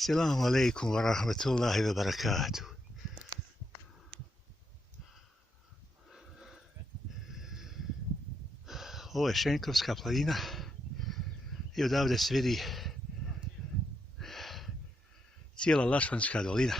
Assalamu alaikum wa rahmatullahi wa barakatuh. Ovo je Šenkovska planina i odavde se vidi cijela Lašvanska dolina.